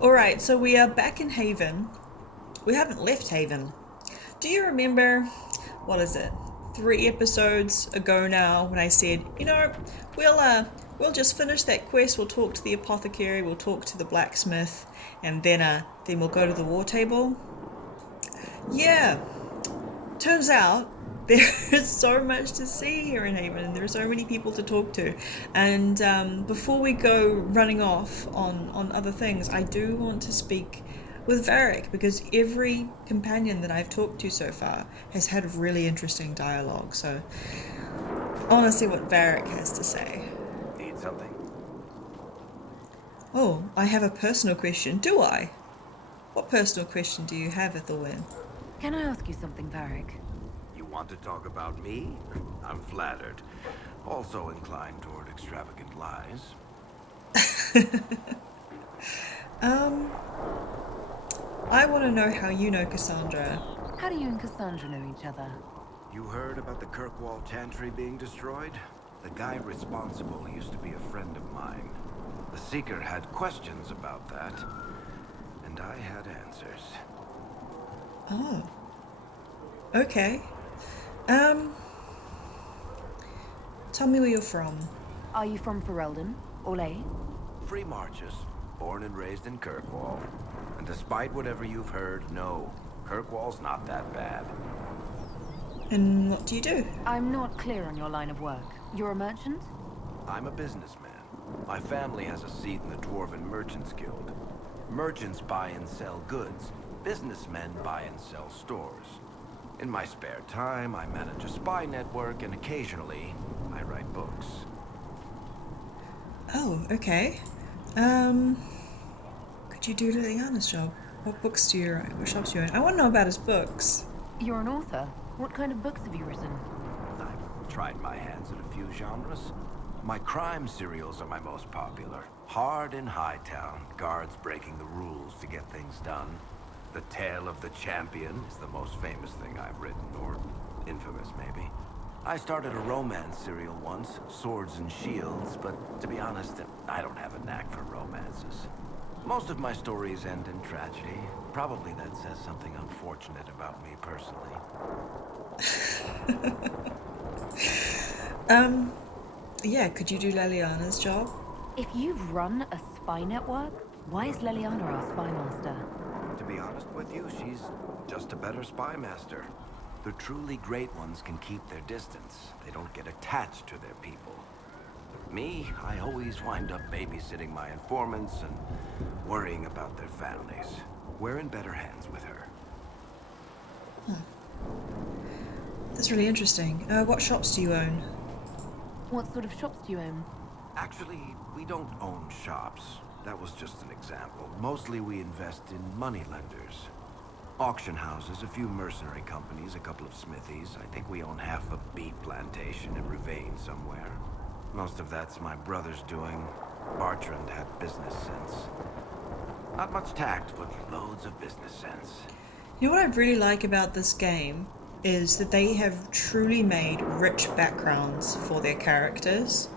Alright, so we are back in Haven. We haven't left Haven. Do you remember, what is it, 3 episodes ago now when I said, we'll just finish that quest, we'll talk to the apothecary, we'll talk to the blacksmith, and then we'll go to the war table? Yeah, turns out there is so much to see here in Haven, and there are so many people to talk to. And before we go running off on other things, I do want to speak with Varric, because every companion that I've talked to so far has had really interesting dialogue. So I want to see what Varric has to say. Need something? Oh, I have a personal question. Do I? What personal question do you have, Ethelwyn? Can I ask you something, Varric? You want to talk about me? I'm flattered. Also inclined toward extravagant lies. I want to know how you know Cassandra. How do you and Cassandra know each other? You heard about the Kirkwall Chantry being destroyed? The guy responsible used to be a friend of mine. The Seeker had questions about that, and I had answers. Oh. Okay. Tell me where you're from. Are you from Ferelden? Olay? Free Marches, born and raised in Kirkwall. And despite whatever you've heard, no, Kirkwall's not that bad. And what do you do? I'm not clear on your line of work. You're a merchant? I'm a businessman. My family has a seat in the Dwarven Merchants Guild. Merchants buy and sell goods. Businessmen buy and sell stores. In my spare time, I manage a spy network, and occasionally, I write books. Oh, okay. Could you do Liliana's job? What books do you write? What shops do you own? I want to know about his books. You're an author. What kind of books have you written? I've tried my hands at a few genres. My crime serials are my most popular. Hard in Hightown, guards breaking the rules to get things done. The Tale of the Champion is the most famous thing I've written, or infamous maybe. I started a romance serial once, Swords and Shields, but to be honest, I don't have a knack for romances. Most of my stories end in tragedy. Probably that says something unfortunate about me personally. Yeah, could you do Liliana's job? If you've run a spy network, why is Liliana our spy master? To be honest with you, she's just a better spy master. The truly great ones can keep their distance. They don't get attached to their people. Me, I always wind up babysitting my informants and worrying about their families. We're in better hands with her. That's really interesting. What shops do you own? What sort of shops do you own? Actually, we don't own shops. That was just an example. Mostly we invest in moneylenders. Auction houses, a few mercenary companies, a couple of smithies. I think we own half a beet plantation in Ravane somewhere. Most of that's my brother's doing. Bartrand had business sense. Not much tact, but loads of business sense. You know what I really like about this game is that they have truly made rich backgrounds for their characters.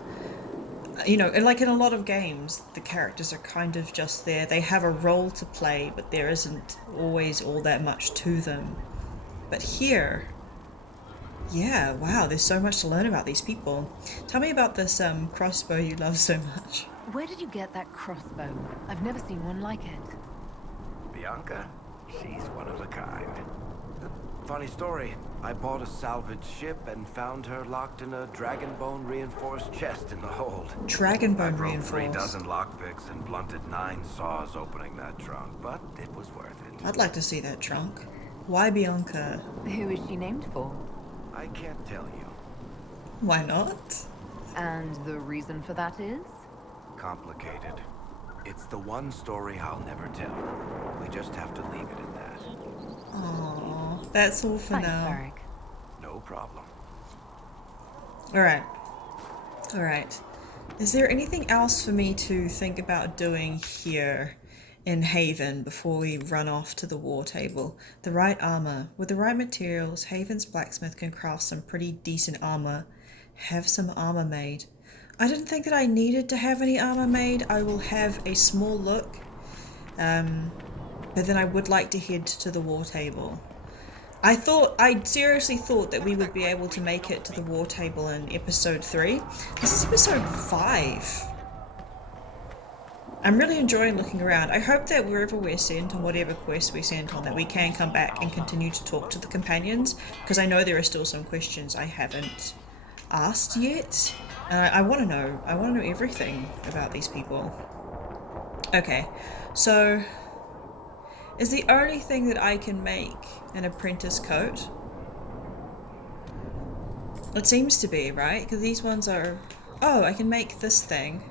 You know, like in a lot of games, the characters are kind of just there. They have a role to play, but there isn't always all that much to them. But here, yeah, wow, there's so much to learn about these people. Tell me about this crossbow you love so much. Where did you get that crossbow? I've never seen one like it. Bianca? She's one of a kind. Funny story. I bought a salvaged ship and found her locked in a dragonbone reinforced chest in the hold. Dragonbone I broke 3 reinforced. dozen lockpicks and blunted 9 saws opening that trunk, but it was worth it. I'd like to see that trunk. Why Bianca? Who is she named for? I can't tell you. Why not? And the reason for that is? Complicated. It's the one story I'll never tell. We just have to leave it at that. Aww, that's all for Thanks, now. Varric. No problem. Alright. Is there anything else for me to think about doing here in Haven before we run off to the war table? The right armor. With the right materials, Haven's blacksmith can craft some pretty decent armor. Have some armor made. I didn't think that I needed to have any armor made. I will have a small look But then I would like to head to the war table. I seriously thought that we would be able to make it to the war table in episode 3. This is episode 5. I'm really enjoying looking around. I hope that wherever we're sent, on whatever quest we're sent on, that we can come back and continue to talk to the companions, because I know there are still some questions I haven't asked yet. I want to know. I want to know everything about these people. Okay, so is the only thing that I can make an apprentice coat? It seems to be, right? Because these ones are... Oh, I can make this thing.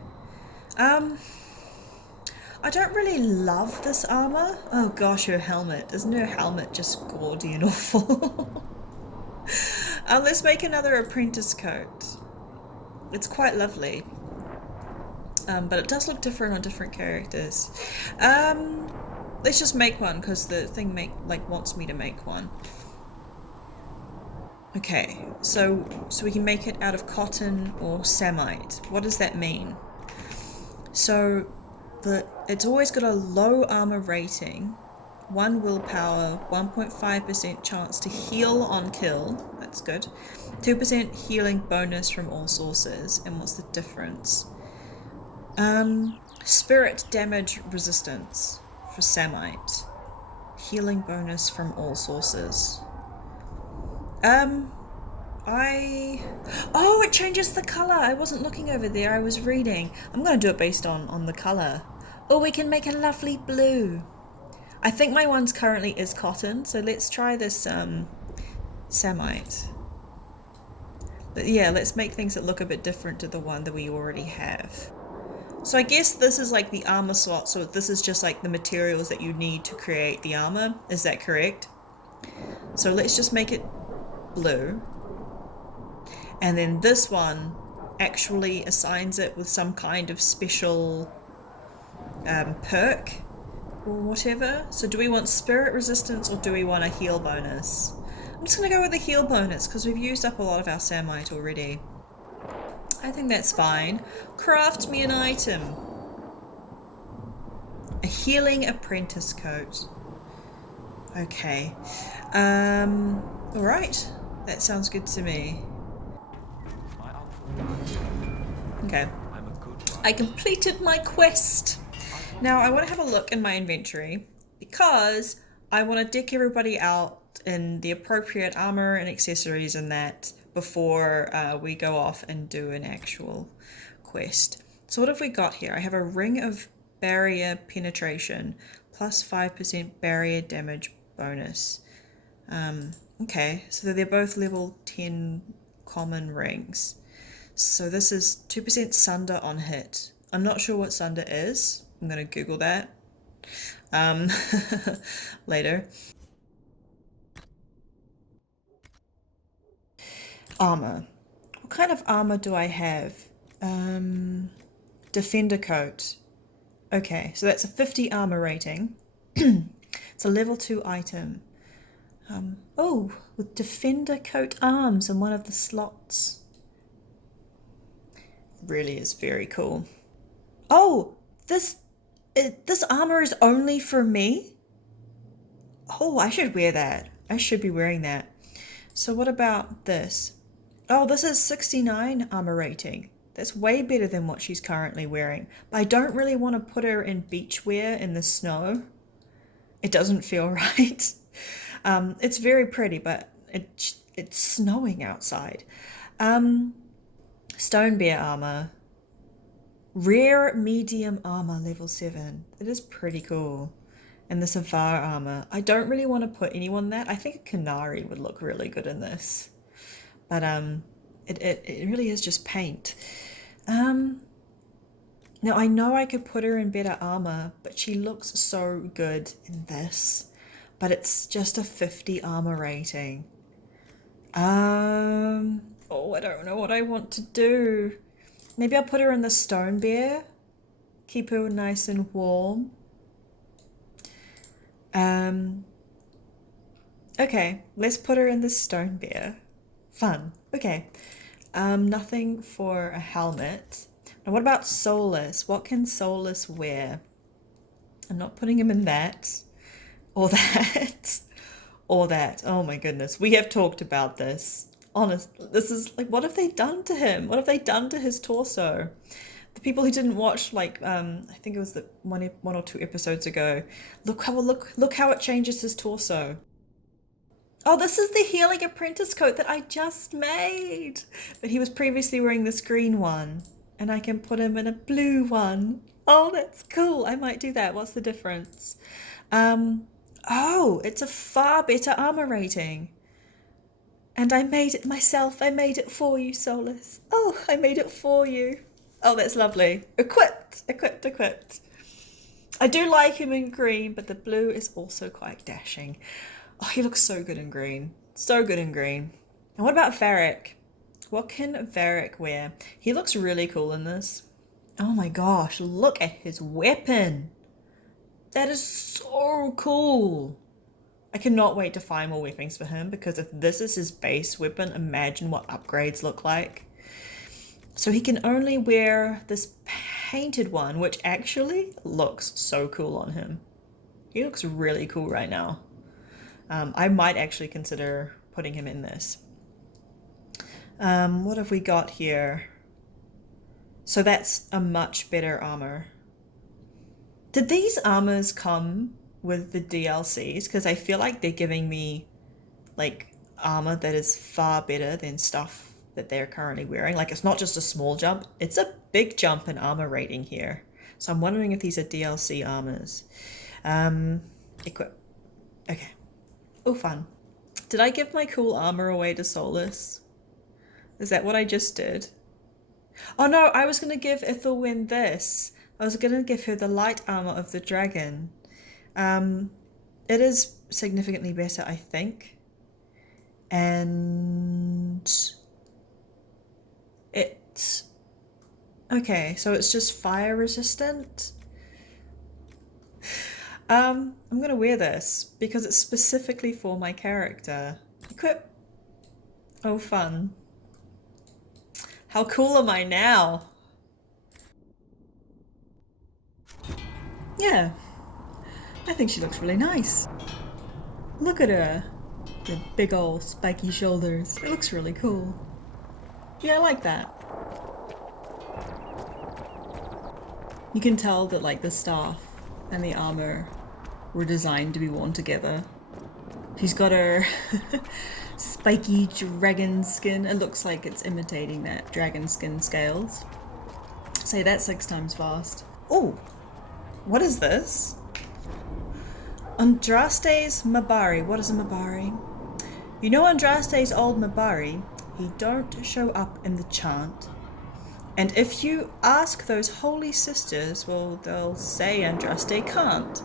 I don't really love this armor. Oh gosh, her helmet. Isn't her helmet just gaudy and awful? Let's make another apprentice coat. It's quite lovely. But it does look different on different characters. Let's just make one, because the thing wants me to make one. Okay, so we can make it out of cotton or samite. What does that mean? So it's always got a low armor rating, 1 willpower, 1.5% chance to heal on kill, that's good, 2% healing bonus from all sources, and what's the difference? Spirit damage resistance for samite, healing bonus from all sources. Oh, it changes the color. I wasn't looking over there, I was reading. I'm gonna do it based on the color. Oh, we can make a lovely blue. I think my one's currently is cotton, so let's try this samite. But yeah, let's make things that look a bit different to the one that we already have. So I guess this is like the armor slot, so this is just like the materials that you need to create the armor. Is that correct? So let's just make it blue. And then this one actually assigns it with some kind of special perk or whatever. So do we want spirit resistance or do we want a heal bonus? I'm just going to go with the heal bonus because we've used up a lot of our samite already. I think that's fine. Craft me an item. A healing apprentice coat. Okay. Alright. That sounds good to me. Okay. I completed my quest. Now I want to have a look in my inventory because I want to deck everybody out in the appropriate armor and accessories and that before we go off and do an actual quest. So what have we got here? I have a ring of barrier penetration plus 5% barrier damage bonus. Okay, so they're both level 10 common rings. So this is 2% sunder on hit. I'm not sure what sunder is. I'm going to Google that later. Armor. What kind of armor do I have? Defender coat. Okay, so that's a 50 armor rating. It's a level 2 item. Oh, with defender coat arms in one of the slots. Really is very cool. Oh, this armor is only for me? Oh, I should wear that. I should be wearing that. So what about this? Oh, this is 69 armor rating. That's way better than what she's currently wearing. But I don't really want to put her in beach wear in the snow. It doesn't feel right. It's very pretty, but it's snowing outside. Stone bear armor. Rare medium armor level 7. It is pretty cool. And the Savar armor. I don't really want to put anyone that. I think a Canary would look really good in this. But it really is just paint. Now I know I could put her in better armor, but she looks so good in this. But it's just a 50 armor rating. Oh, I don't know what I want to do. Maybe I'll put her in the stone bear. Keep her nice and warm. Okay, let's put her in the stone bear. Fun. Okay. Nothing for a helmet. Now what about Solus? What can Solus wear? I'm not putting him in that. Or that. Or that. Oh my goodness. We have talked about this. Honest, this is like, what have they done to him? What have they done to his torso? The people who didn't watch, like, I think it was the one or two episodes ago. Look how it changes his torso. Oh, this is the Healing Apprentice coat that I just made. But he was previously wearing this green one, and I can put him in a blue one. Oh, that's cool. I might do that. What's the difference? Oh, it's a far better armor rating. And I made it myself. I made it for you, Solus. Oh, I made it for you. Oh, that's lovely. Equipped. I do like him in green, but the blue is also quite dashing. Oh, he looks so good in green. So good in green. And what about Varric? What can Varric wear? He looks really cool in this. Oh my gosh, look at his weapon. That is so cool. I cannot wait to find more weapons for him, because if this is his base weapon, imagine what upgrades look like. So he can only wear this painted one, which actually looks so cool on him. He looks really cool right now. I might actually consider putting him in this. What have we got here? So that's a much better armor. Did these armors come with the DLCs? Because I feel like they're giving me like armor that is far better than stuff that they're currently wearing. Like, it's not just a small jump, it's a big jump in armor rating here. So I'm wondering if these are DLC armors. Equip. Okay. Oh, fun. Did I give my cool armor away to Solus? Is that what I just did? Oh no, I was going to give Ethelwyn this. I was going to give her the light armor of the dragon. It is significantly better, I think. And it's okay, so it's just fire resistant. I'm gonna wear this because it's specifically for my character. Equip. Oh, fun. How cool am I now? Yeah, I think she looks really nice. Look at her. The big old spiky shoulders. It looks really cool. Yeah, I like that. You can tell that like the staff and the armor were designed to be worn together. She's got her spiky dragon skin. It looks like it's imitating that dragon skin scales. Say that 6 times fast. Oh, what is this? Andraste's Mabari. What is a Mabari? You know Andraste's old Mabari? He don't show up in the chant. And if you ask those holy sisters, well, they'll say Andraste can't.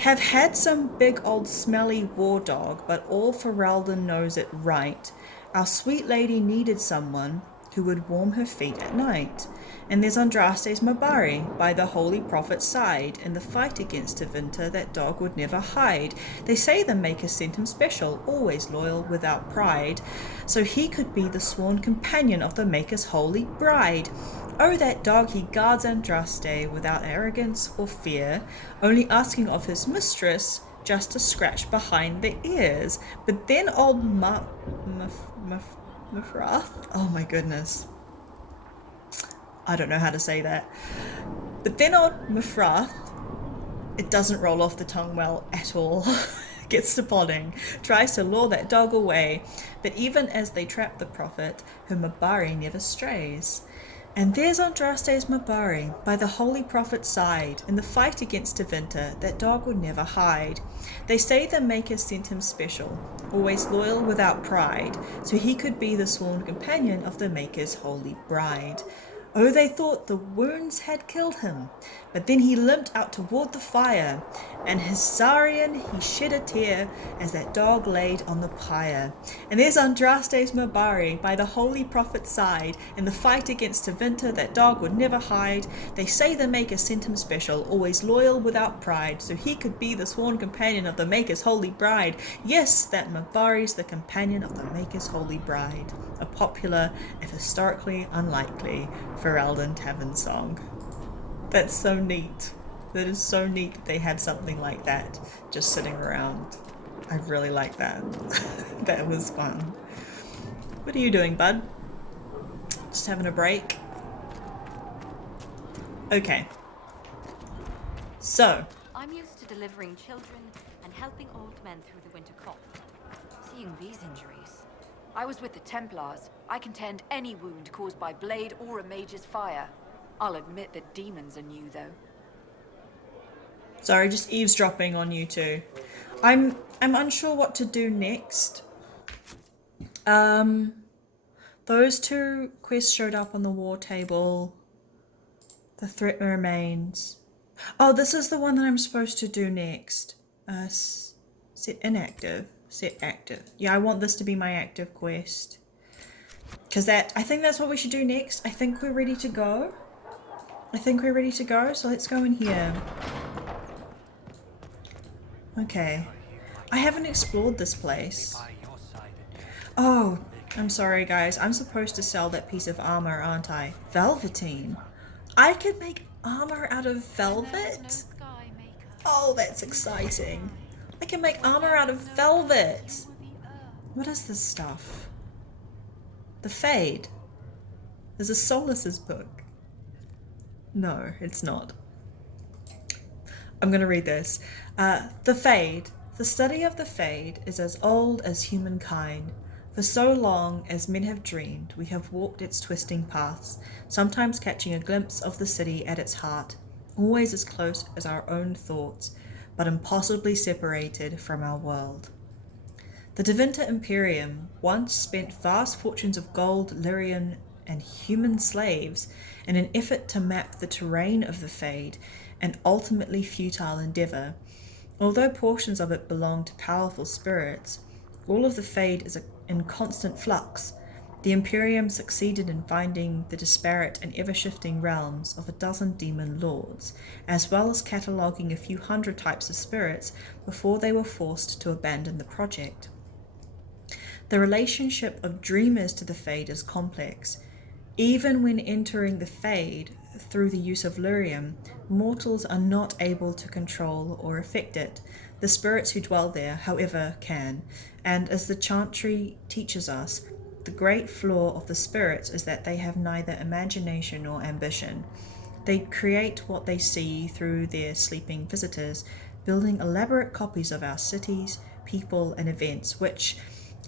Have had some big old smelly war dog, but all Ferelden knows it right. Our sweet lady needed someone who would warm her feet at night. And there's Andraste's Mabari by the holy prophet's side. In the fight against Tevinter, that dog would never hide. They say the Maker sent him special, always loyal, without pride. So he could be the sworn companion of the Maker's holy bride. Oh, that dog, he guards Andraste without arrogance or fear, only asking of his mistress just a scratch behind the ears. But then old Mafrath? Oh my goodness. I don't know how to say that. But then old Mafrath, it doesn't roll off the tongue well at all. Gets to potting, tries to lure that dog away. But even as they trap the prophet, her Mabari never strays. And there's Andraste's Mabari by the holy prophet's side. In the fight against Tevinter, that dog would never hide. They say the Maker sent him special, always loyal without pride, so he could be the sworn companion of the Maker's holy bride. Oh, they thought the wounds had killed him, but then he limped out toward the fire, and his Saurian he shed a tear as that dog laid on the pyre. And there's Andraste's Mabari by the holy prophet's side. In the fight against Tevinter, that dog would never hide. They say the Maker sent him special, always loyal without pride, so he could be the sworn companion of the Maker's holy bride. Yes, that Mabari's the companion of the Maker's holy bride. A popular, if historically unlikely, Ferelden Tavern song. That's so neat. That is so neat that they have something like that just sitting around. I really like that. That was fun. What are you doing, bud? Just having a break? Okay. So. I'm used to delivering children and helping old men through the winter cough. Seeing these injuries. I was with the Templars. I can tend any wound caused by blade or a mage's fire. I'll admit that demons are new, though. Sorry, just eavesdropping on you two. I'm unsure what to do next. Those two quests showed up on the war table. The threat remains. Oh, this is the one that I'm supposed to do next. Set inactive. Set active. Yeah, I want this to be my active quest. Because I think that's what we should do next. I think we're ready to go. So let's go in here. Okay. I haven't explored this place. Oh, I'm sorry guys. I'm supposed to sell that piece of armor, aren't I? Velveteen. I could make armor out of velvet? Oh, that's exciting. I can make armor out of velvet. What is this stuff? The Fade. Is this Solas's book? No, it's not. I'm gonna read this. The Fade. The study of the Fade is as old as humankind. For so long as men have dreamed, we have walked its twisting paths, sometimes catching a glimpse of the city at its heart, always as close as our own thoughts, but impossibly separated from our world. The Divinta Imperium once spent vast fortunes of gold, lyrian, and human slaves in an effort to map the terrain of the Fade, an ultimately futile endeavour. Although portions of it belong to powerful spirits, all of the Fade is in constant flux. The Imperium succeeded in finding the disparate and ever-shifting realms of a dozen demon lords, as well as cataloguing a few hundred types of spirits before they were forced to abandon the project. The relationship of dreamers to the Fade is complex. Even when entering the Fade through the use of lyrium, mortals are not able to control or affect it. The spirits who dwell there, however, can, and as the Chantry teaches us, the great flaw of the spirits is that they have neither imagination nor ambition. They create what they see through their sleeping visitors, building elaborate copies of our cities, people, and events, which,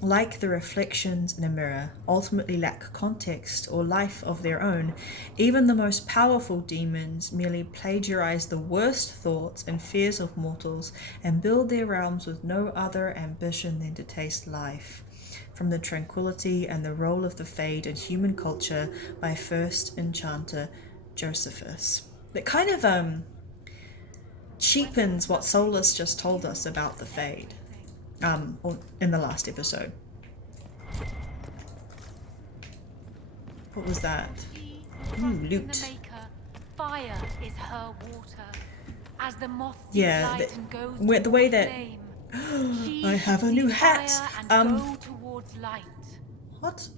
like the reflections in a mirror, ultimately lack context or life of their own. Even the most powerful demons merely plagiarize the worst thoughts and fears of mortals and build their realms with no other ambition than to taste life. From the tranquility and the role of the Fade in human culture by first enchanter Josephus. That kind of cheapens what Solus just told us about the Fade. Or in the last episode. What was that? Ooh, loot. Fire is her water. As the moth Yeah, the way that I have a new hat. What?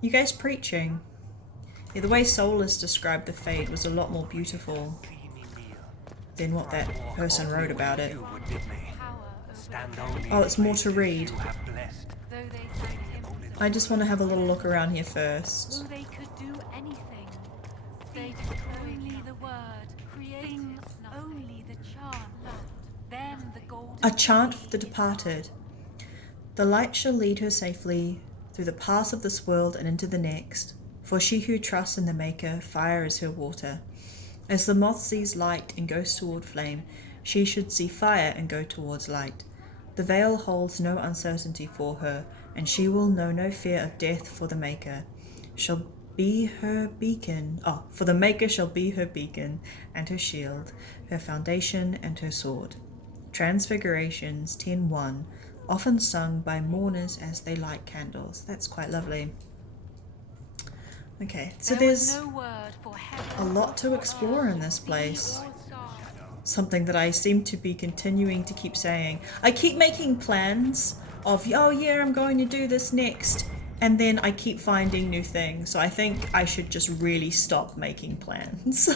You guys preaching? Yeah, the way Solus described the Fade was a lot more beautiful than what that person wrote about it. Oh, it's more to read. I just want to have a little look around here first. They could do anything. They took only the word, creating only the chant. Then the golden A chant for the departed. The light shall lead her safely through the paths of this world and into the next. For she who trusts in the Maker, fire is her water. As the moth sees light and goes toward flame, she should see fire and go towards light. The veil holds no uncertainty for her, and she will know no fear of death, for the Maker shall be her beacon. Oh, for the Maker shall be her beacon and her shield, her foundation and her sword. Transfigurations 10:1, often sung by mourners as they light candles. That's quite lovely. Okay, so there's a lot to explore in this place. Something that I seem to be continuing to keep saying. I keep making plans of, oh yeah, I'm going to do this next, and then I keep finding new things. So I think I should just really stop making plans.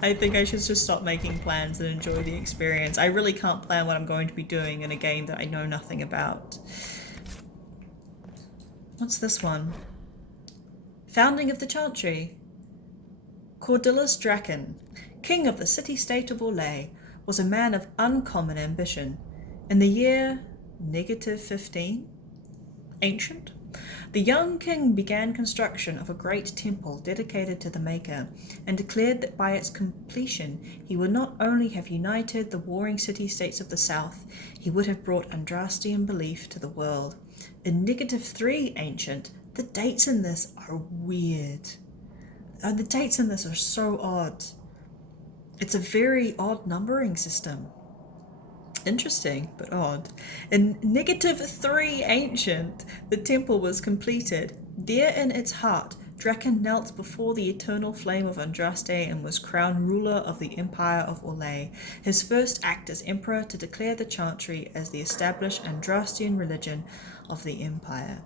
I think I should just stop making plans and enjoy the experience. I really can't plan what I'm going to be doing in a game that I know nothing about. What's this one? Founding of the Chantry. Cordillus Draken, king of the city-state of Orlais, was a man of uncommon ambition. In the year -15, ancient, the young king began construction of a great temple dedicated to the Maker, and declared that by its completion he would not only have united the warring city-states of the south, he would have brought Andrastian belief to the world. In -3 ancient, the dates in this are weird. The dates in this are so odd. It's a very odd numbering system. Interesting, but odd. In -3 ancient, the temple was completed. There in its heart, Draken knelt before the eternal flame of Andraste and was crowned ruler of the Empire of Orlais, his first act as emperor to declare the Chantry as the established Andrastian religion of the Empire.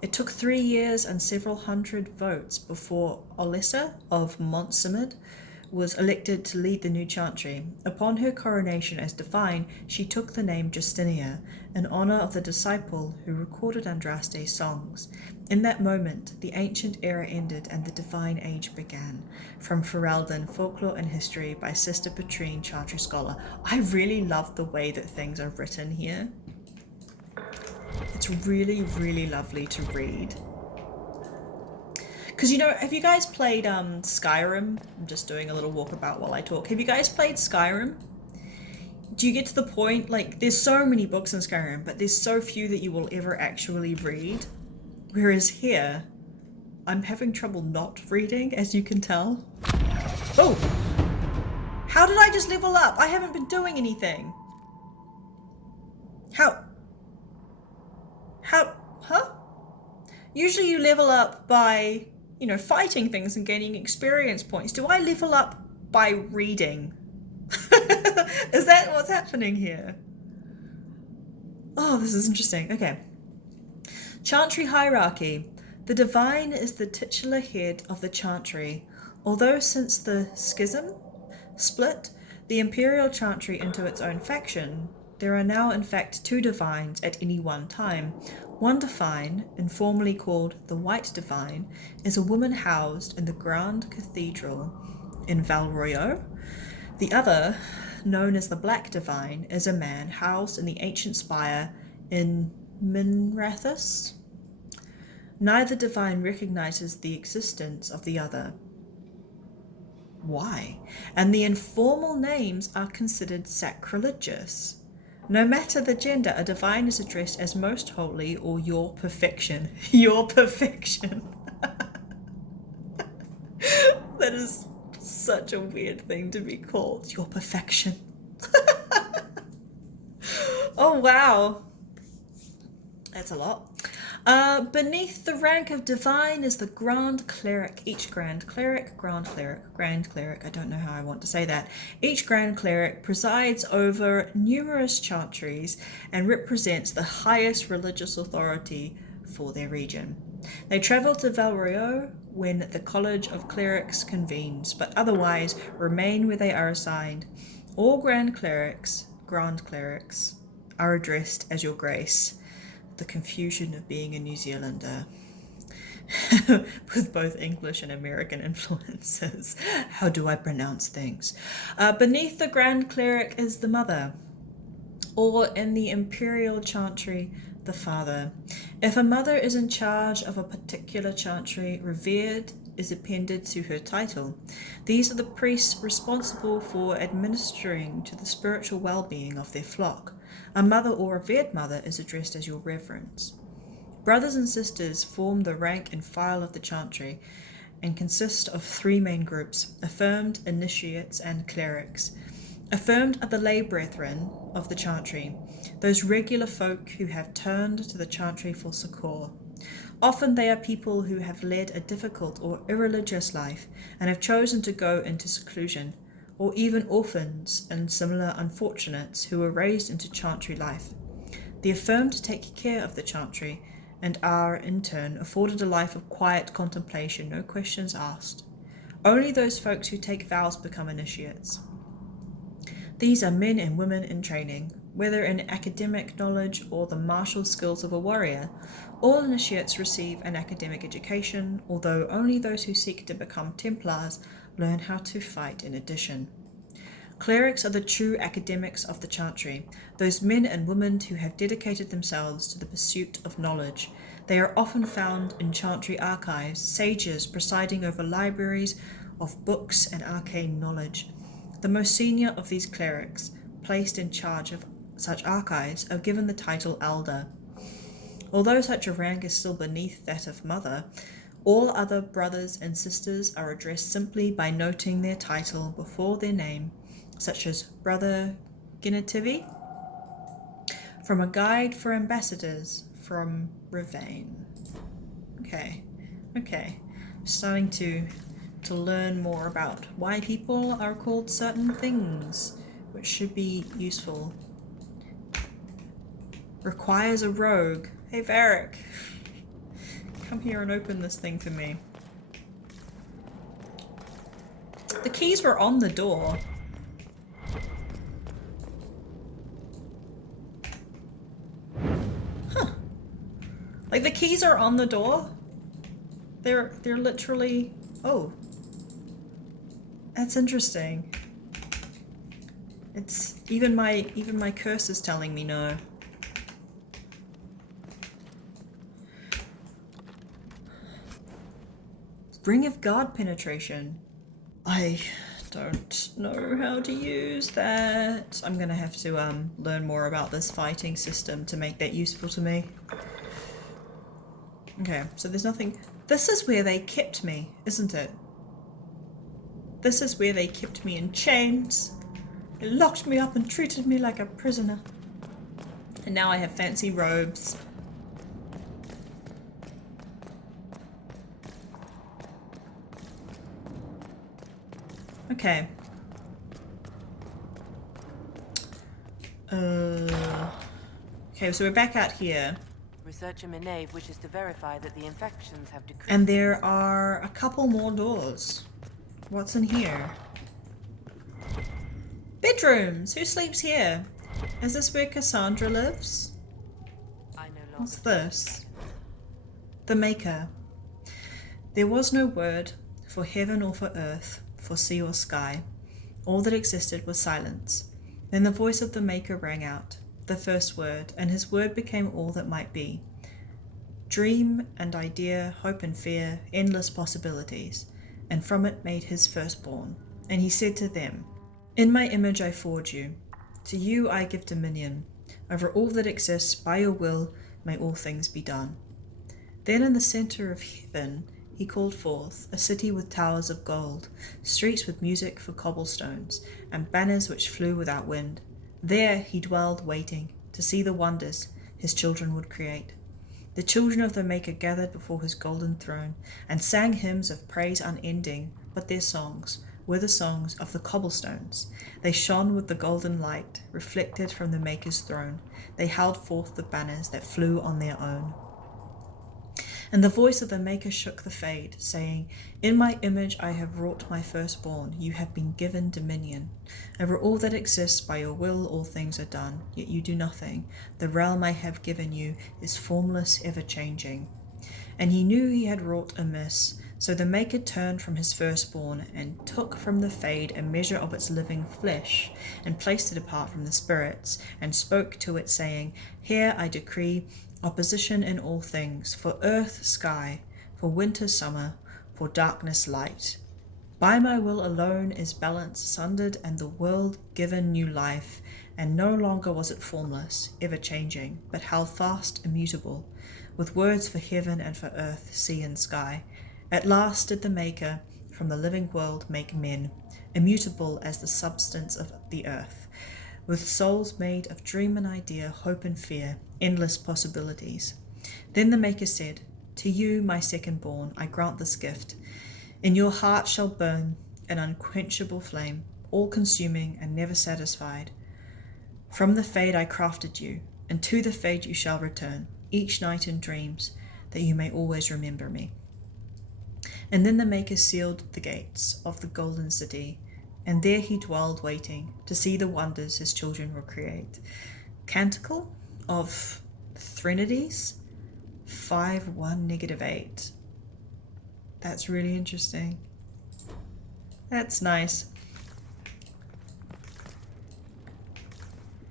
It took 3 years and several hundred votes before Olessa of Montsimid was elected to lead the new Chantry. Upon her coronation as divine, she took the name Justinia, in honour of the disciple who recorded Andraste's songs. In that moment, the ancient era ended and the divine age began. From Ferelden, Folklore and History by Sister Petrine, Chantry Scholar. I really love the way that things are written here. It's really, really lovely to read. Because, you know, have you guys played Skyrim? I'm just doing a little walkabout while I talk. Have you guys played Skyrim? Do you get to the point, like, there's so many books in Skyrim, but there's so few that you will ever actually read. Whereas here, I'm having trouble not reading, as you can tell. Oh! How did I just level up? I haven't been doing anything. How? Huh? Usually you level up by, you know, fighting things and gaining experience points. Do I level up by reading? Is that what's happening here? Oh, this is interesting. Okay. Chantry hierarchy. The divine is the titular head of the Chantry. Although since the schism split the Imperial Chantry into its own faction, there are now in fact 2 divines at any one time. One divine, informally called the White Divine, is a woman housed in the Grand Cathedral in Valroyo. The other, known as the Black Divine, is a man housed in the ancient spire in Minrathus. Neither divine recognizes the existence of the other. Why? And the informal names are considered sacrilegious. No matter the gender, a divine is addressed as most holy or your perfection. Your perfection. That is such a weird thing to be called. Your perfection. Oh, wow. That's a lot. Beneath the rank of divine is the Grand Cleric. Each Grand Cleric, I don't know how I want to say that. Each Grand Cleric presides over numerous chantries and represents the highest religious authority for their region. They travel to Valroyo when the College of Clerics convenes, but otherwise remain where they are assigned. All Grand Clerics are addressed as Your Grace. The confusion of being a New Zealander with both English and American influences. How do I pronounce things? Beneath the Grand Cleric is the Mother, or in the Imperial Chantry, the Father. If a mother is in charge of a particular chantry, revered is appended to her title. These are the priests responsible for administering to the spiritual well-being of their flock. A mother or revered mother is addressed as Your Reverence. Brothers and sisters form the rank and file of the Chantry and consist of 3 main groups: affirmed, initiates, and clerics. Affirmed are the lay brethren of the Chantry, those regular folk who have turned to the Chantry for succour. Often they are people who have led a difficult or irreligious life and have chosen to go into seclusion, or even orphans and similar unfortunates who were raised into Chantry life. The affirmed take care of the Chantry and are, in turn, afforded a life of quiet contemplation, no questions asked. Only those folks who take vows become initiates. These are men and women in training, whether in academic knowledge or the martial skills of a warrior. All initiates receive an academic education, although only those who seek to become Templars learn how to fight in addition. Clerics are the true academics of the Chantry, those men and women who have dedicated themselves to the pursuit of knowledge. They are often found in Chantry archives, sages presiding over libraries of books and arcane knowledge. The most senior of these clerics, placed in charge of such archives, are given the title Elder. Although such a rank is still beneath that of Mother, all other brothers and sisters are addressed simply by noting their title before their name, such as Brother Genetivi, from a guide for ambassadors from Rivane. Okay. Starting to learn more about why people are called certain things, which should be useful. Requires a rogue. Hey Varric, come here and open this thing for me. The keys were on the door. Huh. Like the keys are on the door? They're literally... Oh. That's interesting. It's even my curse is telling me no. Ring of Guard penetration. I don't know how to use that. I'm gonna have to learn more about this fighting system to make that useful to me. Okay, so there's nothing. This is where they kept me, isn't it? This is where they kept me in chains. They locked me up and treated me like a prisoner. And now I have fancy robes. Okay. Okay, so we're back out here. Researcher Minaeve wishes to verify that the infections have decreased. And there are a couple more doors. What's in here? Bedrooms! Who sleeps here? Is this where Cassandra lives? I no longer What's this? The Maker. There was no word for heaven or for earth, for sea or sky. All that existed was silence. Then the voice of the Maker rang out, the first word, and his word became all that might be. Dream and idea, hope and fear, endless possibilities, and from it made his firstborn. And he said to them, In my image I forge you. To you I give dominion. Over all that exists, by your will, may all things be done. Then in the center of heaven he called forth a city with towers of gold, streets with music for cobblestones, and banners which flew without wind. There he dwelled waiting to see the wonders his children would create. The children of the Maker gathered before his golden throne and sang hymns of praise unending, but their songs were the songs of the cobblestones. They shone with the golden light reflected from the Maker's throne. They held forth the banners that flew on their own. And the voice of the Maker shook the fade, saying, In my image I have wrought my firstborn, you have been given dominion. Over all that exists, by your will all things are done, yet you do nothing. The realm I have given you is formless, ever-changing. And he knew he had wrought amiss, so the Maker turned from his firstborn, and took from the fade a measure of its living flesh, and placed it apart from the spirits, and spoke to it, saying, Here I decree opposition in all things, for earth, sky, for winter, summer, for darkness, light. By my will alone is balance sundered, and the world given new life, and no longer was it formless, ever-changing, but held fast, immutable, with words for heaven and for earth, sea and sky. At last did the Maker from the living world make men, immutable as the substance of the earth, with souls made of dream and idea, hope and fear, endless possibilities. Then the Maker said, To you, my second-born, I grant this gift. In your heart shall burn an unquenchable flame, all-consuming and never satisfied. From the fade I crafted you, and to the fade you shall return, each night in dreams, that you may always remember me. And then the Maker sealed the gates of the Golden City, and there he dwelled waiting to see the wonders his children will create. Canticle of Threnodies 5-1-8. That's really interesting. That's nice.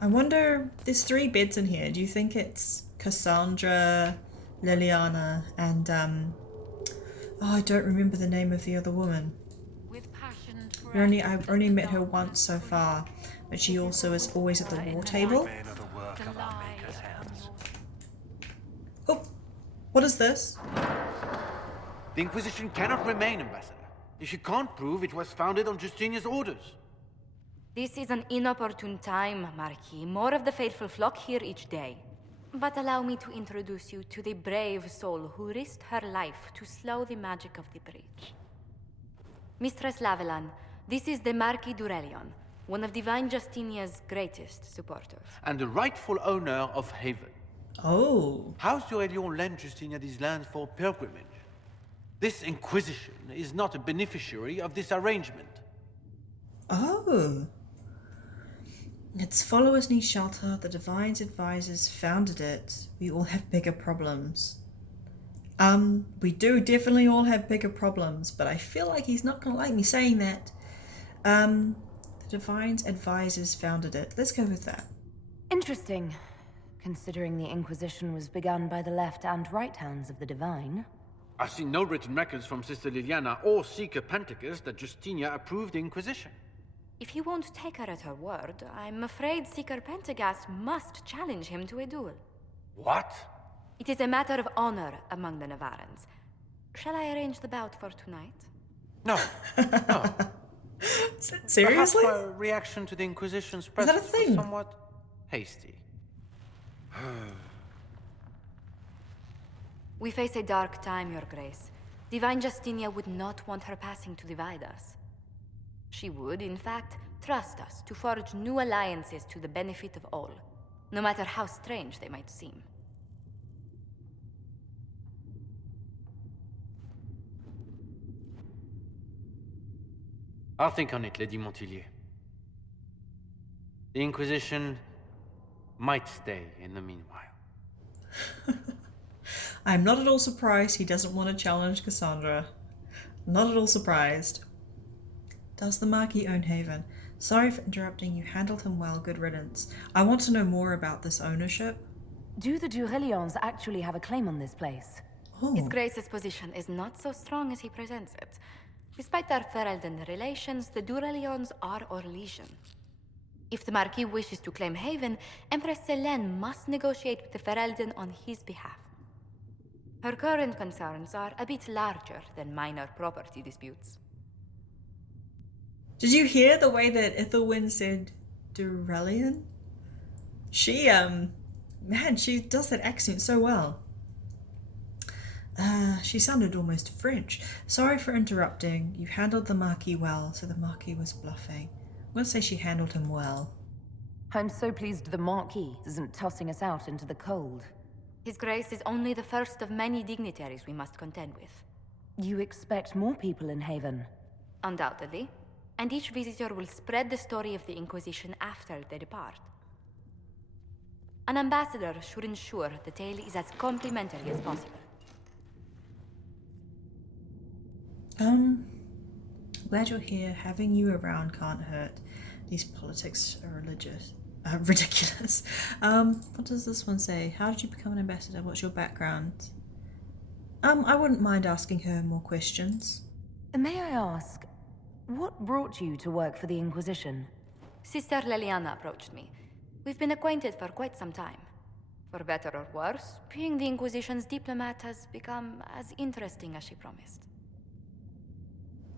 I wonder, there's 3 beds in here. Do you think it's Cassandra, Liliana, and I don't remember the name of the other woman. I've only met her once so far, but she also is always at the war table. Oh, what is this? The Inquisition cannot remain, Ambassador, if you can't prove it was founded on Justinia's orders. This is an inopportune time, Marquis. More of the faithful flock here each day. But allow me to introduce you to the brave soul who risked her life to slow the magic of the breach. Mistress Lavelan, this is the Marquis Durellion, one of Divine Justinia's greatest supporters. And the rightful owner of Haven. Oh. House Durellion lent Justinia these lands for pilgrimage. This Inquisition is not a beneficiary of this arrangement. Oh. Its followers need shelter. The Divine's advisors founded it. We all have bigger problems. We do definitely all have bigger problems, but I feel like he's not gonna like me saying that. The Divine's advisors founded it. Let's go with that. Interesting, considering the Inquisition was begun by the left and right hands of the Divine. I've seen no written records from Sister Liliana or Seeker Penticus that Justinia approved the Inquisition. If you won't take her at her word, I'm afraid Seeker Pentagast must challenge him to a duel. What? It is a matter of honor among the Navarans. Shall I arrange the bout for tonight? No, no. Seriously? Perhaps my reaction to the Inquisition's that a presence was thing? somewhat hasty. We face a dark time, Your Grace. Divine Justinia would not want her passing to divide us. She would, in fact, trust us to forge new alliances to the benefit of all, no matter how strange they might seem. I'll think on it, Lady Montilyet. The Inquisition might stay in the meanwhile. I'm not at all surprised he doesn't want to challenge Cassandra. Not at all surprised. Does the Marquis own Haven? Sorry for interrupting. You handled him well. Good riddance. I want to know more about this ownership. Do the Durellions actually have a claim on this place? Oh. His Grace's position is not so strong as he presents it. Despite their Ferelden relations, the Durellions are our legion. If the Marquis wishes to claim Haven, Empress Selene must negotiate with the Ferelden on his behalf. Her current concerns are a bit larger than minor property disputes. Did you hear the way that Ethelwyn said Durellion? She, man, she does that accent so well. She sounded almost French. Sorry for interrupting. You handled the Marquis well, so the Marquis was bluffing. I'm going to say she handled him well. I'm so pleased the Marquis isn't tossing us out into the cold. His Grace is only the first of many dignitaries we must contend with. You expect more people in Haven? Undoubtedly. And each visitor will spread the story of the Inquisition after they depart. An ambassador should ensure the tale is as complimentary as possible. Glad you're here. Having you around can't hurt. These politics are ridiculous. What does this one say? How did you become an ambassador? What's your background? I wouldn't mind asking her more questions. May I ask, what brought you to work for the Inquisition? Sister Liliana approached me. We've been acquainted for quite some time. For better or worse, being the Inquisition's diplomat has become as interesting as she promised.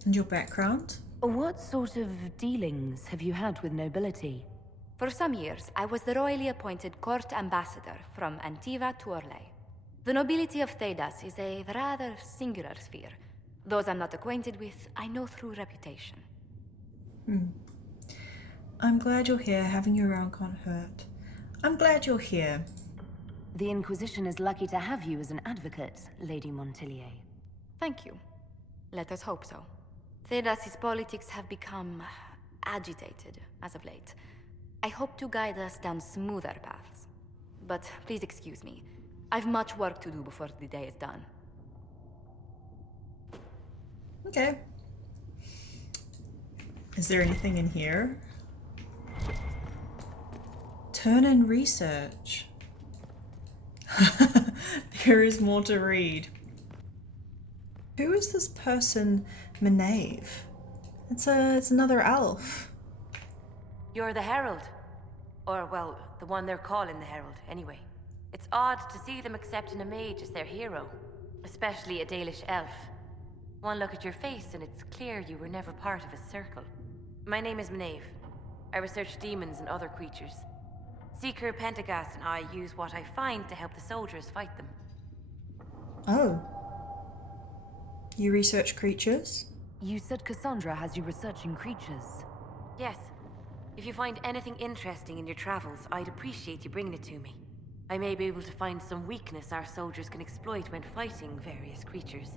And your background? What sort of dealings have you had with nobility? For some years, I was the royally appointed court ambassador from Antiva to Orlais. The nobility of Thedas is a rather singular sphere. Those I'm not acquainted with, I know through reputation. I'm glad you're here. Having you around can't hurt. I'm glad you're here. The Inquisition is lucky to have you as an advocate, Lady Montilyet. Thank you. Let us hope so. Thedas's politics have become agitated as of late. I hope to guide us down smoother paths. But please excuse me. I've much work to do before the day is done. Okay. Is there anything in here? Turn in research. There is more to read. Who is this person, Minaeve? It's another elf. You're the Herald. Or, well, the one they're calling the Herald, anyway. It's odd to see them accepting a mage as their hero. Especially a Dalish elf. One look at your face and it's clear you were never part of a circle. My name is Minaeve. I research demons and other creatures. Seeker Pentagast and I use what I find to help the soldiers fight them. Oh. You research creatures? You said Cassandra has you researching creatures. Yes. If you find anything interesting in your travels, I'd appreciate you bringing it to me. I may be able to find some weakness our soldiers can exploit when fighting various creatures.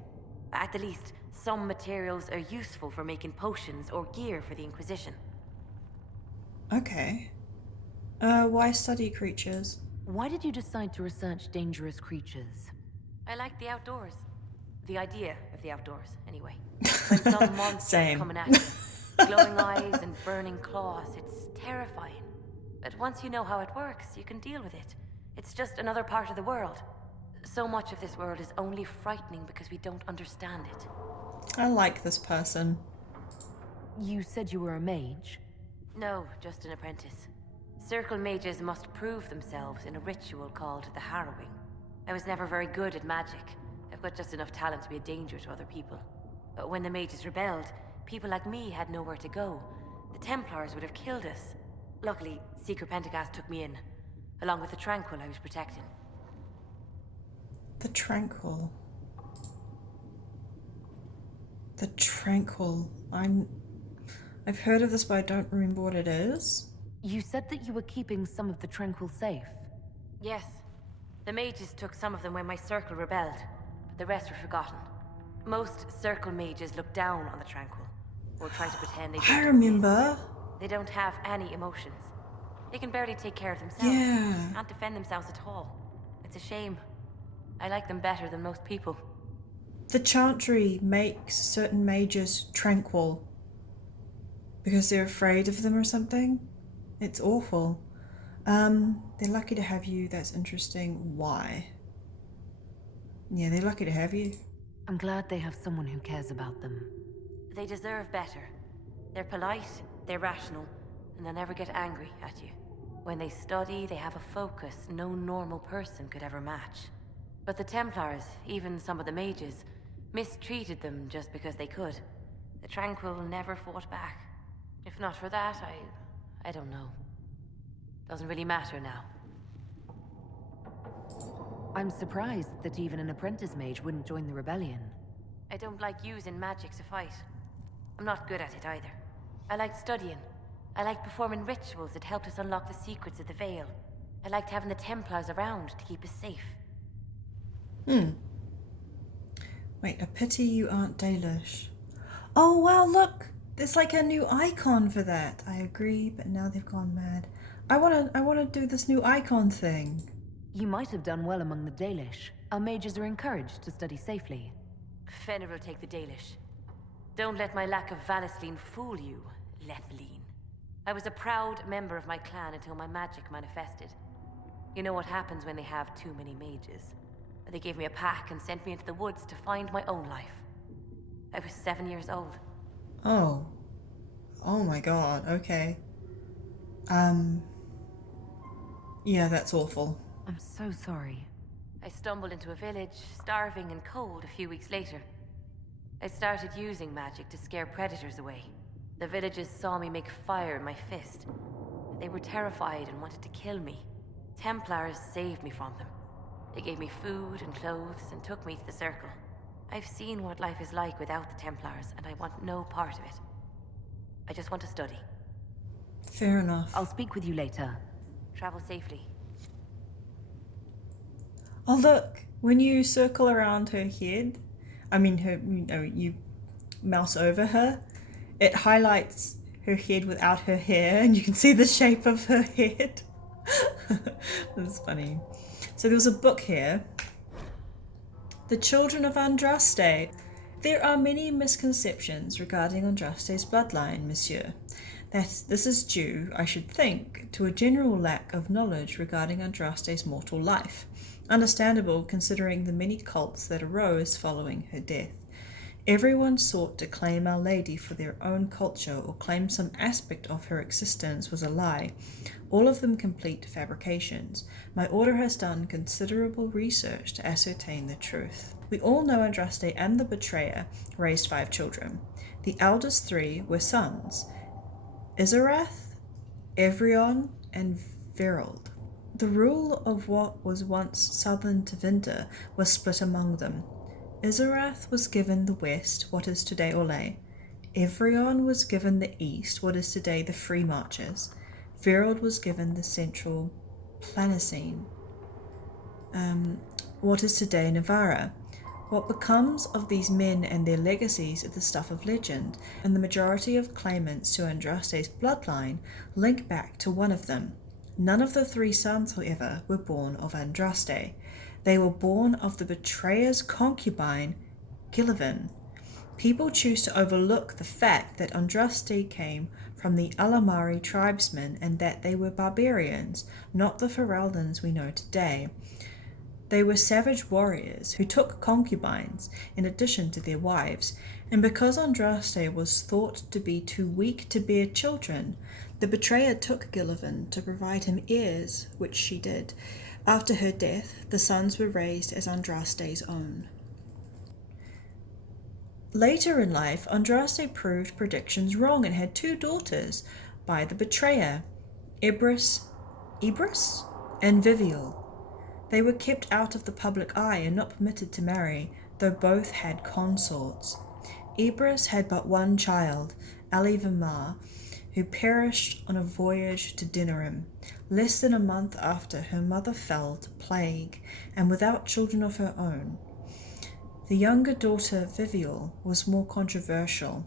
At the least, some materials are useful for making potions or gear for the Inquisition. Okay. Why study creatures? Why did you decide to research dangerous creatures? I like the outdoors. The idea of the outdoors, anyway. When some monsters Same. coming at you, glowing eyes and burning claws, it's terrifying. But once you know how it works, you can deal with it. It's just another part of the world. So much of this world is only frightening because we don't understand it. I like this person. You said you were a mage? No, just an apprentice. Circle mages must prove themselves in a ritual called the Harrowing. I was never very good at magic. I've got just enough talent to be a danger to other people. But when the mages rebelled, people like me had nowhere to go. The Templars would have killed us. Luckily, Seeker Pentagast took me in, along with the Tranquil I was protecting. The Tranquil. The Tranquil. I've heard of this, but I don't remember what it is. You said that you were keeping some of the Tranquil safe. Yes. The mages took some of them when my circle rebelled, but the rest were forgotten. Most circle mages look down on the Tranquil, or try to pretend they don't I remember. exist. They don't have any emotions. They can barely take care of themselves. Yeah. Can't defend themselves at all. It's a shame. I like them better than most people. The Chantry makes certain mages tranquil because they're afraid of them or something. It's awful. They're lucky to have you. That's interesting. Why? Yeah, they're lucky to have you. I'm glad they have someone who cares about them. They deserve better. They're polite, they're rational, and they'll never get angry at you. When they study, they have a focus no normal person could ever match. But the Templars, even some of the mages, mistreated them just because they could. The Tranquil never fought back. If not for that, I don't know. Doesn't really matter now. I'm surprised that even an apprentice mage wouldn't join the rebellion. I don't like using magic to fight. I'm not good at it either. I like studying. I liked performing rituals that helped us unlock the secrets of the Veil. I liked having the Templars around to keep us safe. Wait, a pity you aren't Dalish. Oh wow, look! There's like a new icon for that. I agree, but now they've gone mad. I wanna do this new icon thing. You might have done well among the Dalish. Our mages are encouraged to study safely. Fenrir will take the Dalish. Don't let my lack of Valisline fool you, Letheline. I was a proud member of my clan until my magic manifested. You know what happens when they have too many mages. They gave me a pack and sent me into the woods to find my own life. I was 7 years old. Oh. Oh my god, okay. Yeah, that's awful. I'm so sorry. I stumbled into a village, starving and cold a few weeks later. I started using magic to scare predators away. The villagers saw me make fire in my fist. They were terrified and wanted to kill me. Templars saved me from them. They gave me food and clothes and took me to the Circle. I've seen what life is like without the Templars, and I want no part of it. I just want to study. Fair enough. I'll speak with you later. Travel safely. Oh look, when you circle around her head, I mean her, you mouse over her, it highlights her head without her hair, and you can see the shape of her head. That's funny. So there was a book here. The Children of Andraste. There are many misconceptions regarding Andraste's bloodline, monsieur. That this is due, I should think, to a general lack of knowledge regarding Andraste's mortal life. Understandable considering the many cults that arose following her death. Everyone sought to claim Our Lady for their own culture or claim some aspect of her existence was a lie, all of them complete fabrications. My order has done considerable research to ascertain the truth. We all know Andraste and the betrayer raised 5 children. The eldest 3 were sons, Izarath, Evrion, and Verald. The rule of what was once southern Tevinter was split among them. Izarath was given the west, what is today Orlais. Evrion was given the east, what is today the Free Marches. Verald was given the central Planocene, what is today Navarra. What becomes of these men and their legacies is the stuff of legend, and the majority of claimants to Andraste's bloodline link back to one of them. None of the 3 sons, however, were born of Andraste. They were born of the betrayer's concubine, Gillivan. People choose to overlook the fact that Andraste came from the Alamari tribesmen and that they were barbarians, not the Feraldans we know today. They were savage warriors who took concubines in addition to their wives, and because Andraste was thought to be too weak to bear children, the betrayer took Gillivan to provide him heirs, which she did. After her death, the sons were raised as Andraste's own. Later in life, Andraste proved predictions wrong and had 2 daughters by the betrayer, Ibris and Vivial. They were kept out of the public eye and not permitted to marry, though both had consorts. Ibris had but one child, Alivamar, who perished on a voyage to Denerim, less than a month after her mother fell to plague, and without children of her own. The younger daughter, Vivial, was more controversial.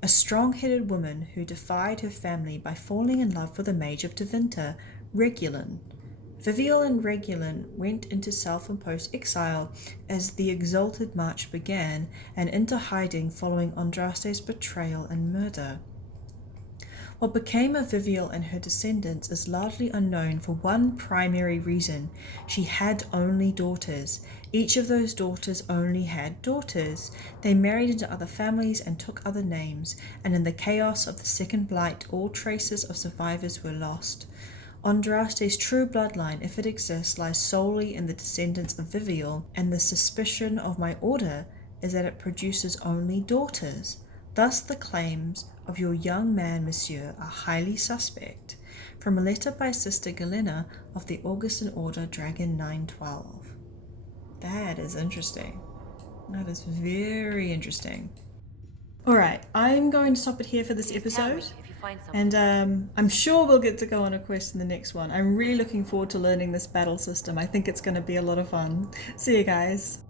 A strong-headed woman who defied her family by falling in love with a mage of Tevinter, Regulin. Vivial and Regulin went into self-imposed exile as the Exalted March began, and into hiding following Andraste's betrayal and murder. What became of Vivial and her descendants is largely unknown for one primary reason. She had only daughters. Each of those daughters only had daughters. They married into other families and took other names, and in the chaos of the Second Blight, all traces of survivors were lost. Andraste's true bloodline, if it exists, lies solely in the descendants of Vivial, and the suspicion of my order is that it produces only daughters. Thus the claims of your young man, monsieur, are highly suspect. From a letter by Sister Galena of the Augustan Order, Dragon 912. That is interesting. That is very interesting. Alright, I'm going to stop it here for this episode. And I'm sure we'll get to go on a quest in the next one. I'm really looking forward to learning this battle system. I think it's going to be a lot of fun. See you guys.